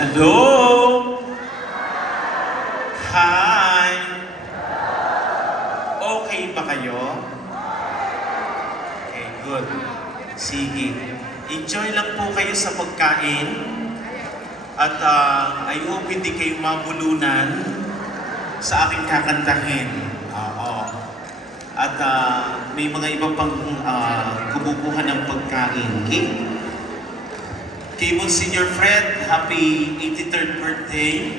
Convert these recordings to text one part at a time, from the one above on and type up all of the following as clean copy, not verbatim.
Hello? Hi? Okay ba kayo? Okay, good. Sige. Enjoy lang po kayo sa pagkain. At I hope hindi kayo mabulunan sa aking kakantahin. Oo. At may mga iba pang kumukuha ng pagkain. Okay? Kay Monsignor Fred, happy 83rd birthday.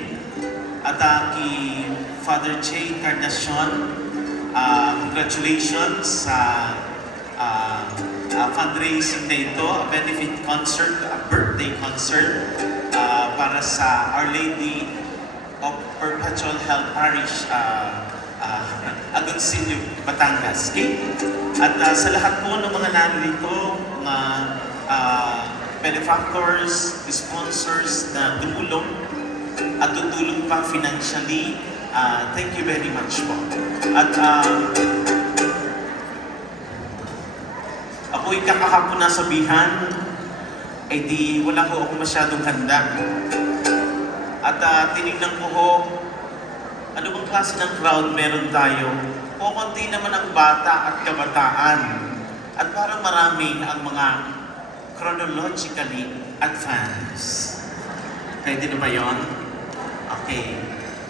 At kay Father J. Encarnacion, congratulations sa fundraising na ito, a benefit concert, a birthday concert para sa Our Lady of Perpetual Help Parish, Agoncillo, Batangas. Okay? At sa lahat po ng mga narito, mga benefactors, sponsors na tumulong at tutulong pa financially, thank you very much po. At ako'y kakahapon nasabihan, eh di wala ko ako masyadong handa. At tinignan ko ho, ano bang klase ng crowd meron tayo? O konti naman ang bata at kabataan. At parang marami ang mga chronologically advanced. Pwede na ba yun? Okay.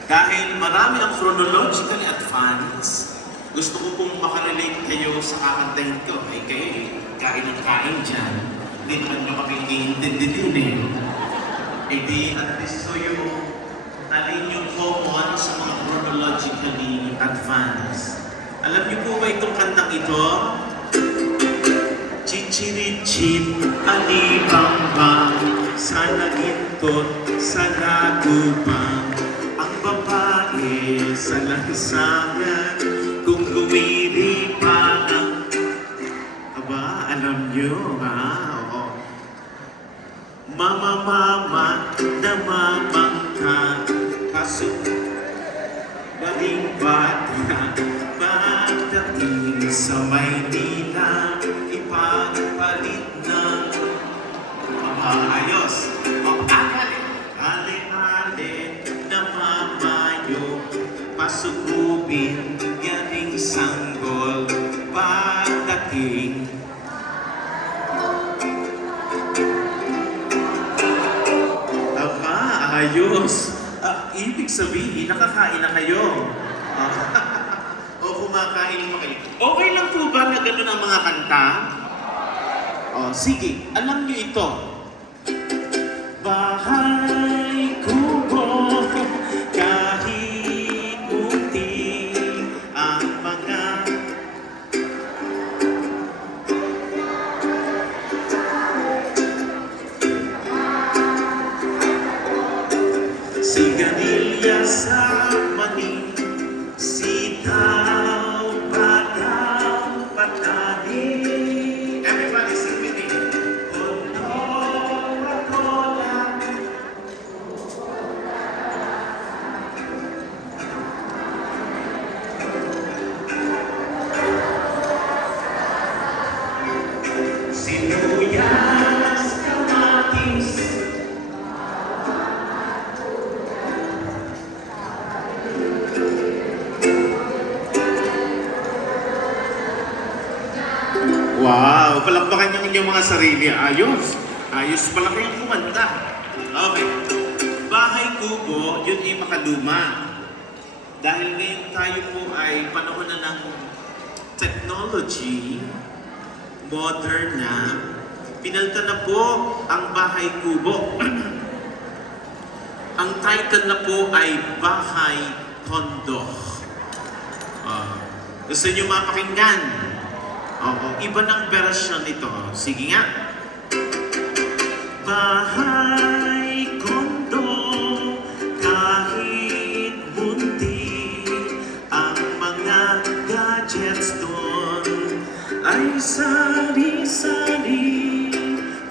Dahil marami ang chronologically advanced, gusto ko pong makarelate kayo sa kakantahin ko. Ay kayo, kain ng kain dyan. Hindi naman nyo kami iintindi din eh. Eh di, at least so yung talin yung common sa mga chronologically advanced. Alam niyo po ba itong kantang ito? Chichirichit, alibamba, sa nagintot, sa nagubang, ang babae sa lansangan, kung lumiri pa ang... Aba, alam niyo ba? Oo. Mama, mama, namamangka, kaso baling bata, pagdating sa Maynila, ipagpalit ng ayos. O, ale-ale, namamayo, pasukubin, yaning sanggol, pagdating. Aba, ayos. Ibig sabihin, nakakain na kayo. O kumakain pa kayo. Okay lang po ba na gano'n ang mga kanta? O, sige, alam niyo ito. Bahay kubo, kahit munti ang mga siganilya sa mani, sitaw, bataw, patani. Everybody sing with me. Coca-Cola. Sibuyas, kamatis. Wow! Palakpakan niyo inyong mga sarili. Ayos! Ayos pala kayong kumanta. Okay. Bahay kubo, yun ay makaluma. Dahil ngayon tayo po ay panahon na ng technology, modern na, pinalitan na po ang bahay kubo. Ang title na po ay Bahay Kondo. Gusto niyo mapakinggan? Oo, iba ng version nito. Sige nga. Bahay kondo, kahit bunti, ang mga gadgets doon ay sari-sari.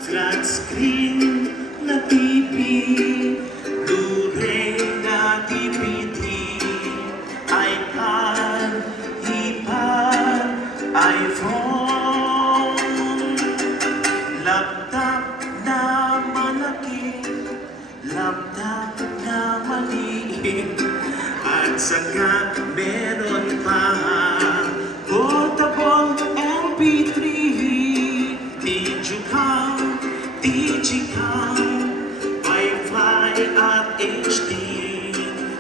Flat screen na TV, Blu-ray na DVD, iPad, iPhone, laptop na malaki, laptop na maliit at saka meron pa portable MP3, Digicam, Wi-Fi at HD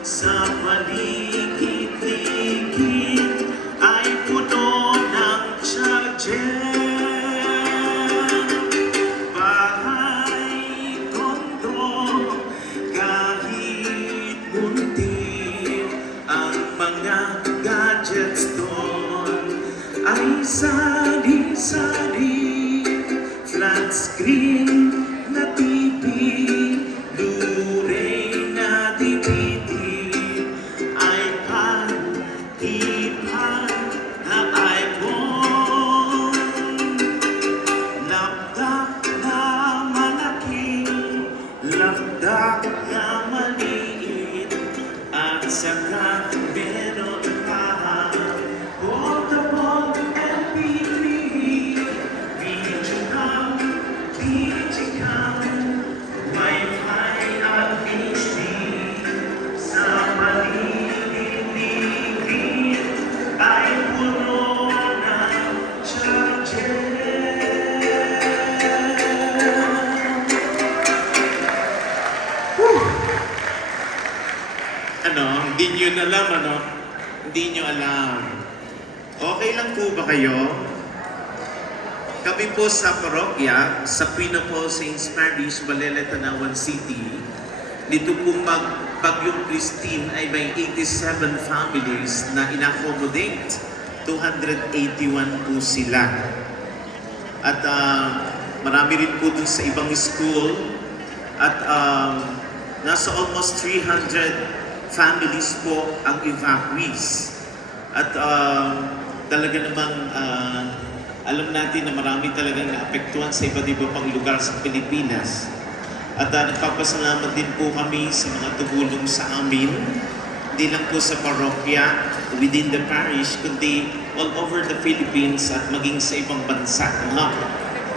sa paligid-ligid ay puno ng charger. Bahay, kondo, kahit munti, ang mga gadgets doon ay sari-sari. Flat screen na TV, Blu-ray na DVD, iPad, iPad na iPhone, laptop na malaki, laptop na maliit, at saka meron pa portable MP3, Digicam, Wi-Fi at HD sa paligid-ligid ay puno ng charger. Ano? Hindi nyo alam, ano? Hindi nyo alam. Okay lang po ba kayo? Kami po sa parokya, sa Queen of All Saints Parish, Balele, Tanawan City. Dito po Bagyong Christine ay may 87 families na in-accommodate. 281 po sila. At marami rin po dun sa ibang school. At nasa almost 300 families po ang evacuees. At talaga namang alam natin na marami talagang naapektuhan sa iba't iba pang lugar sa Pilipinas. At nagpapasalamat din po kami sa mga tumulong sa amin. Hindi lang po sa parokya, within the parish, kundi all over the Philippines at maging sa ibang bansa.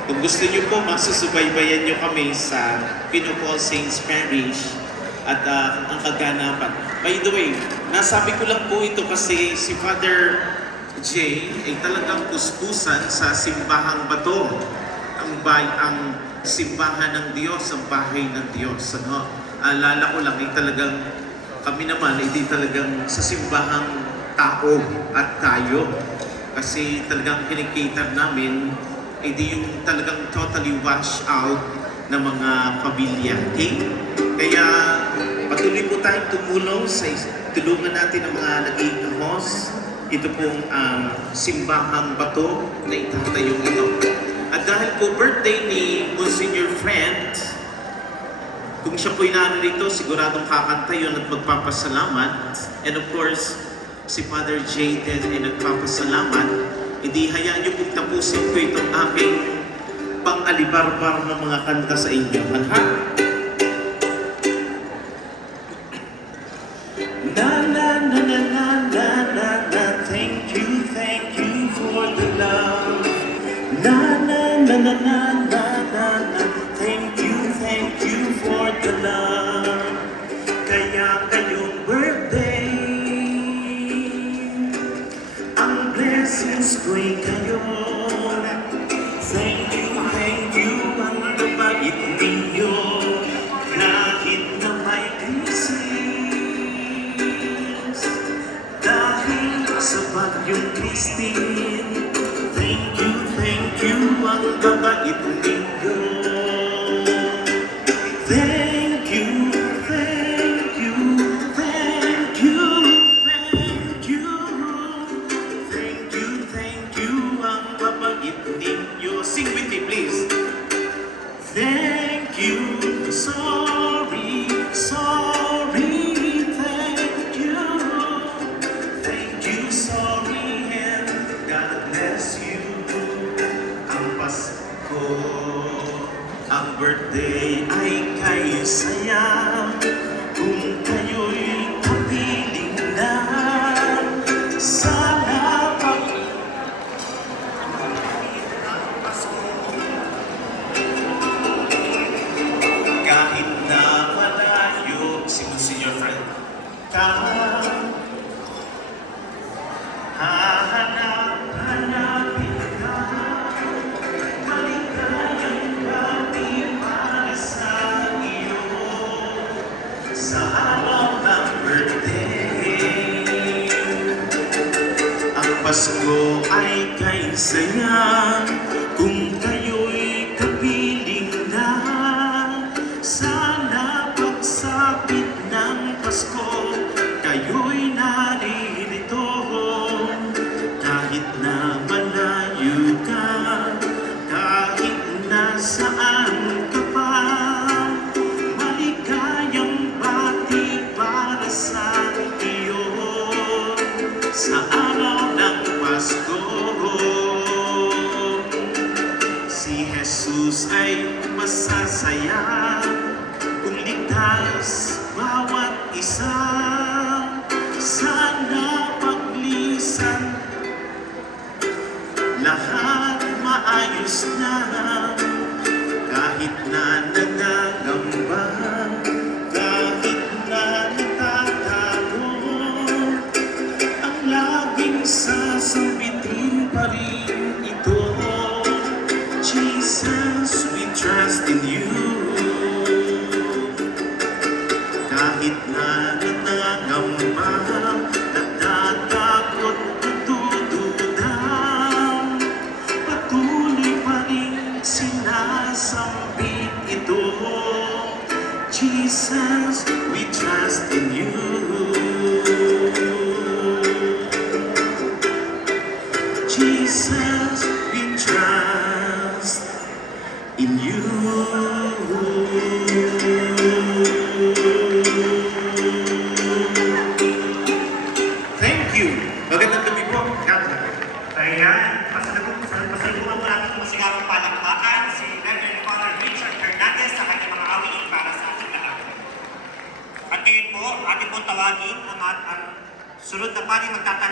Kung gusto niyo po, masusubaybayan niyo kami sa Queen of All Saints Parish at ang kaganapan. By the way, nasabi ko lang po ito kasi si Father Jay ay talagang puspusan sa simbahang bato. Ang simbahan ng Diyos, ang bahay ng Diyos. Ano? Alala ko lang ay talagang kami naman ay di talagang sa simbahang tao at tayo. Kasi talagang kinikater namin ay di yung talagang totally wash out ng mga pamilya. Okay? Kaya patuloy po tayong tumulong sa tulungan natin ang mga naging host. Ito pong simbahang bato na itatayo ito. At dahil po birthday ni Monsignor Friend, kung siya po'y narito, siguradong kakanta yun at magpapasalamat. And of course, si Father J. din ay nagpapasalamat. Hindi hayaan niyo pong tapusin ko itong aking pang-alibarbar ng mga kanta sa inyo. Ha? Na na na na na na na na, thank you for the love. Na na na na na na na na, thank you for the love. Kaya kayong birthday, ang blessings ko'y kayo. Thank you, ang babait ninyo, kahit na may krisis. Dahil sa Bagyong Christine, thank you, ang babait ninyo. Thank you, thank you, thank you, thank you. Thank you, ang babait ninyo. Sing with me, please. Thank you, sorry, thank you, sorry, and God bless you. Ang Pasko, ang birthday ay kay saya. Pasko ay kay saya kung kayo'y kapiling na. Sana pagsapit ng Pasko, kayo'y naririto. Kahit na malayo ka, kahit nasaan ka pa, maligayang bati para sa iyo sa araw ng Pasko. Si Jesus ay masasaya kung ligtas bawat isa. Sana paglisan lahat maayos na, kahit na nagagamba, kahit na natatago, ang laging sasabitin pa rin ito. Jesus, we trust in you. Kahit na nanangamba, natatakot, natududa, patuloy pa rin sinasambit ito. Jesus, we trust in you. Jesus, we trust in you. Thank you. Magandang gabi po. Ayan, pasalubungan mo natin ng masigarang palakpakan si Reverend Father Richard Hernandez sa kanyang mga awiin para sa ating lahat. At ngayon po, ating po tawagin ang sunod na pari magtatanong.